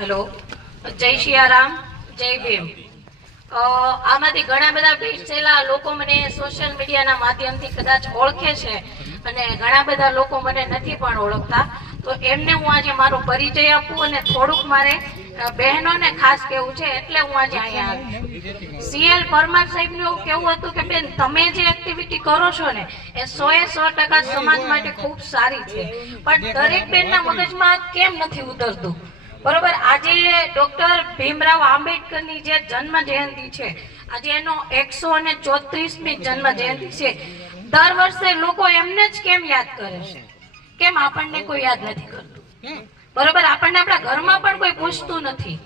Hello. જય શિયારામ, જય ભીમ. આમાંથી ઘણા બધા ભેટ થયેલા લોકો મને સોશિયલ મીડિયાના માધ્યમથી કદાચ ઓળખે છે અને ઘણા બધા લોકો મને નથી પણ ઓળખતા. તો એમને હું આજે મારો પરિચય આપું અને થોડુંક મારે બહેનોને ખાસ કેવું છે એટલે હું આજે અહીંયા આવી છું. સીએલ પરમાર સાહેબનું કેવું હતું કે, બેન, તમે જે એક્ટિવિટી કરો છો ને, એ સો એ સો ટકા સમાજ માટે ખૂબ સારી છે. પણ દરેક બેનના મગજમાં કેમ નથી ઉતરતું? બરોબર? આજે ડોક્ટર ભીમરાવ આંબેડકરની જે જન્મ જયંતિ છે આજે એનો એકસો અને ચોત્રીસમી જન્મ જયંતિ છે. દર વર્ષે લોકો એમને જ કેમ યાદ કરે છે? કેમ આપણને કોઈ યાદ નથી કરતું? બરોબર? આપણને આપણા ઘરમાં પણ કોઈ પૂછતું નથી.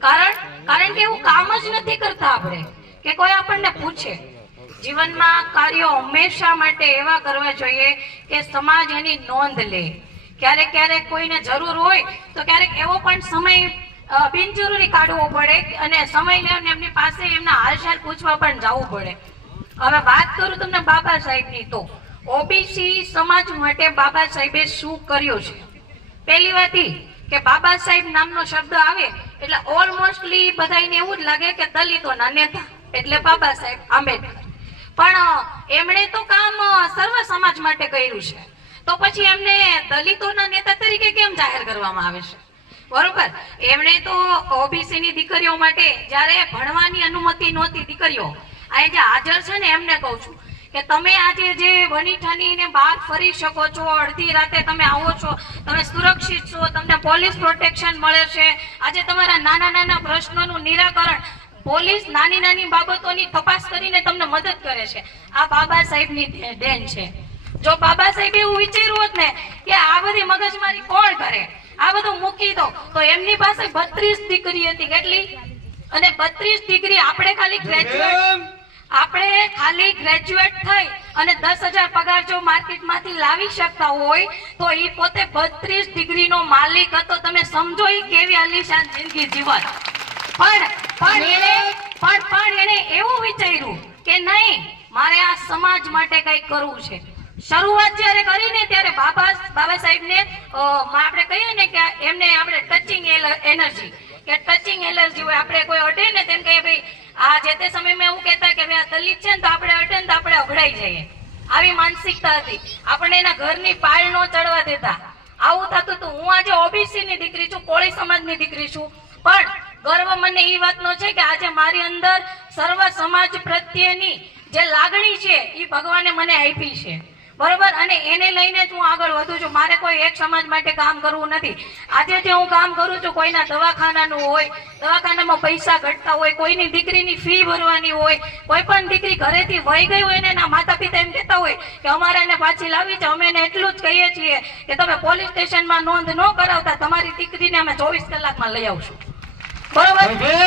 કારણ કારણ કે એવું કામ જ નથી કરતા આપણે કે કોઈ આપણને પૂછે. જીવનમાં કાર્યો હંમેશા માટે એવા કરવા જોઈએ કે સમાજ એની નોંધ લે. ક્યારેક ક્યારેક કોઈને જરૂર હોય તો ક્યારેક એવો પણ સમય બિનજરૂરી કાઢવો પડે અને સમય લઈને એમની પાસે એમના હાલચાલ પૂછવા પણ જવું પડે. હવે વાત કરું તમને બાબા સાહેબની તો. ઓબીસી સમાજ માટે બાબા સાહેબે શું કર્યું છે? પહેલી વાત કે બાબા સાહેબ નામનો શબ્દ આવે એટલે ઓલમોસ્ટલી બધાને એવું જ લાગે કે દલિતોના નેતા એટલે બાબા સાહેબ આંબેડકર. પણ એમણે તો કામ સર્વ સમાજ માટે કર્યું છે. તો પછી એમને દલિતોના નેતા તરીકે કેમ જાહેર કરવામાં આવે છે? બરોબર. એમણે તો ઓબીસી ની દીકરીઓ માટે જ્યારે ભણવાની અનુમતિ નહોતી દીકરીઓ અહીં જે હાજર છે ને એમને કહું છું કે તમે આજે જે વની ઠનીને બહાર ફરી શકો છો, અડધી રાતે તમે આવો છો, તમે સુરક્ષિત છો, તમને પોલીસ પ્રોટેક્શન મળે છે, આજે તમારા નાના નાના પ્રશ્નોનું નિરાકરણ પોલીસ નાની નાની બાબતોની તપાસ કરીને તમને મદદ કરે છે. આ બાબા સાહેબની દેન છે. જો બાબા સાહેબે એવું વિચાર્યું હોત ને કે આ બધી મગજમારી કોણ કરે? આ બધું મૂકી દો. તો એમની પાસે બત્રીસ ડિગ્રી હતી. કેટલી? અને બત્રીસ ડિગ્રી આપણે ખાલી ગ્રેજ્યુએટ આપણે ખાલી ગ્રેજ્યુએટ થઈ અને દસ હજાર પગાર જો માર્કેટમાંથી લાવી શકતા હોય તો એ પોતે બત્રીસ ડિગ્રીનો માલિક હતો. તમે સમજો એ કેવી આલિશાન જિંદગી જીવન. પણ પણ એને પણ પણ એને એવું વિચાર્યું કે નહીં મારે આ સમાજ માટે કંઈક કરવું છે. શરૂઆત જ્યારે કરીને ત્યારે બાબા બાબા સાહેબને ને આપણે કહીએ ને કે એમને આપણે ટચિંગ એનર્જી કે ટચિંગ એલર્જી હોય, આપણે કોઈ અડે ને તેમ કહીએ, ભાઈ, આ જે તે સમયમાં એવું કહેતા કે ભાઈ, આ દલિત છે ને તો આપણે અડે ને તો આપણે અઘડાઈ જઈએ. આવી માનસિકતા હતી. આપણે એના ઘરની પાળ નો ચડવા દેતા. આવું થતું હતું. હું આજે ઓબીસી ની દીકરી છું, કોળી સમાજની દીકરી છું. પણ ગર્વ મને એ વાતનો છે કે આજે મારી અંદર સર્વ સમાજ પ્રત્યેની જે લાગણી છે, એ ભગવાને મને આપી છે. બરોબર? અને એને લઈને જ હું આગળ વધું છું. મારે કોઈ એક સમાજ માટે કામ કરવું નથી. આજે જે હું કામ કરું છું, કોઈના દવાખાનાનું હોય, દવાખાનામાં પૈસા ઘટતા હોય, કોઈની દીકરીની ફી ભરવાની હોય, કોઈ પણ દીકરી ઘરેથી વહી ગઈ હોય ને એના માતા પિતા એમ કહેતા હોય કે અમારે એને પાછી લાવી છે. અમે એને એટલું જ કહીએ છીએ કે તમે પોલીસ સ્ટેશનમાં નોંધ ન કરાવતા. તમારી દીકરીને અમે ચોવીસ કલાકમાં લઈ આવશું. બરોબર?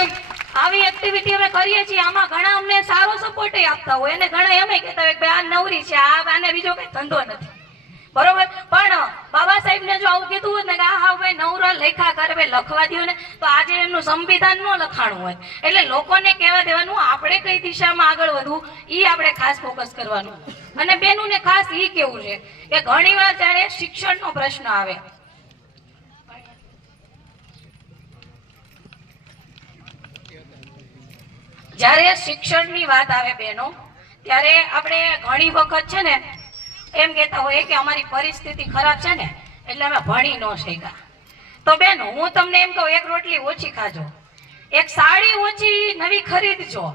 આવી એક્ટિવિટી અમે કરીએ છીએ. આમાં ઘણા અમને સારો સપોર્ટ આપતા હોય. અને ઘણા એમ કહેતા હોય કે આ નવરી છે, આ આને બીજો કઈ ધંધો નથી. બરોબર? પણ બાબા સાહેબ ને જો આવું કીધું હોત ને કે હા ભાઈ નવરા લેખા કરે ભાઈ લખવા દો ને. તો આજે એમનું સંવિધાન ન લખાણું હોય. એટલે લોકોને કહેવા દેવાનું, આપણે કઈ દિશામાં આગળ વધવું? એ આપણે ખાસ ફોકસ કરવાનું. અને બેનું ને ખાસ એ કેવું છે કે, ઘણીવાર જ્યારે શિક્ષણનો પ્રશ્ન આવે. જ્યારે શિક્ષણની વાત આવે બહેનો ત્યારે આપણે ઘણી વખત છે ને એમ કહેતા હોઈએ કે અમારી પરિસ્થિતિ ખરાબ છે ને, એટલે અમે ભણી ન શક્યા. તો બેન, હું તમને એમ કહું, એક રોટલી ઓછી ખાજો. એક સાડી ઓછી નવી ખરીદજો.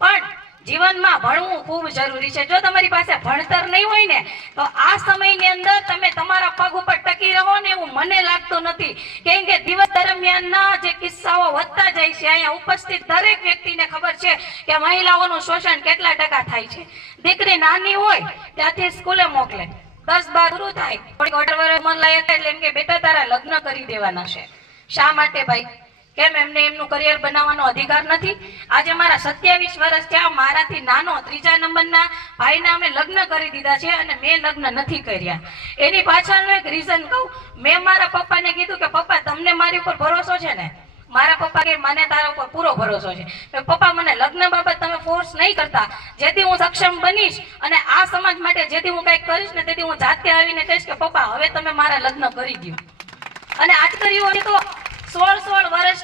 પણ જીવનમાં ભણવું ખૂબ જરૂરી છે. જો તમારી પાસે ભણતર નહીં હોય ને, તો આ સમયની અંદર તમે તમારા પગ ઉપર ટકી રહો ને એવું મને લાગતું નથી. કેમ કે દિવસ દરમિયાનના જે કિસ્સાઓ વધતા જાય છે, અહીંયા ઉપસ્થિત દરેક વ્યક્તિને ખબર છે કે મહિલાઓનું શોષણ કેટલા ટકા થાય છે. દીકરી નાની હોય ત્યાંથી સ્કૂલે મોકલે. દસ બાર પૂરું થાય. એટલે એમ કે બેટા તારા લગ્ન કરી દેવાના છે. શા માટે ભાઈ? કેમ એમને એમનું કરિયર બનાવવાનો અધિકાર નથી? આજે મારા સત્યાવીસ વર્ષ થયા, મારાથી નાનો ત્રીજા નંબરના ભાઈના અમે લગ્ન કરી દીધા છે અને મેં લગ્ન નથી કર્યા. એની પાછળનું એક રીઝન કહું. મેં મારા પપ્પાને કીધું કે, પપ્પા, તમને મારી ઉપર ભરોસો છે ને? મારા પપ્પા કે, મને તારા ઉપર પૂરો ભરોસો છે. પપ્પા મને લગ્ન બાબત તમે ફોર્સ નહીં કરતા. જેથી હું સક્ષમ બનીશ અને આ સમાજ માટે જેથી હું કંઈક કરીશ ને તેથી હું જાતે આવીને કહીશ કે, પપ્પા, હવે તમે મારા લગ્ન કરી દો અને આજ કર્યું તો સોળ સોળ વર્ષની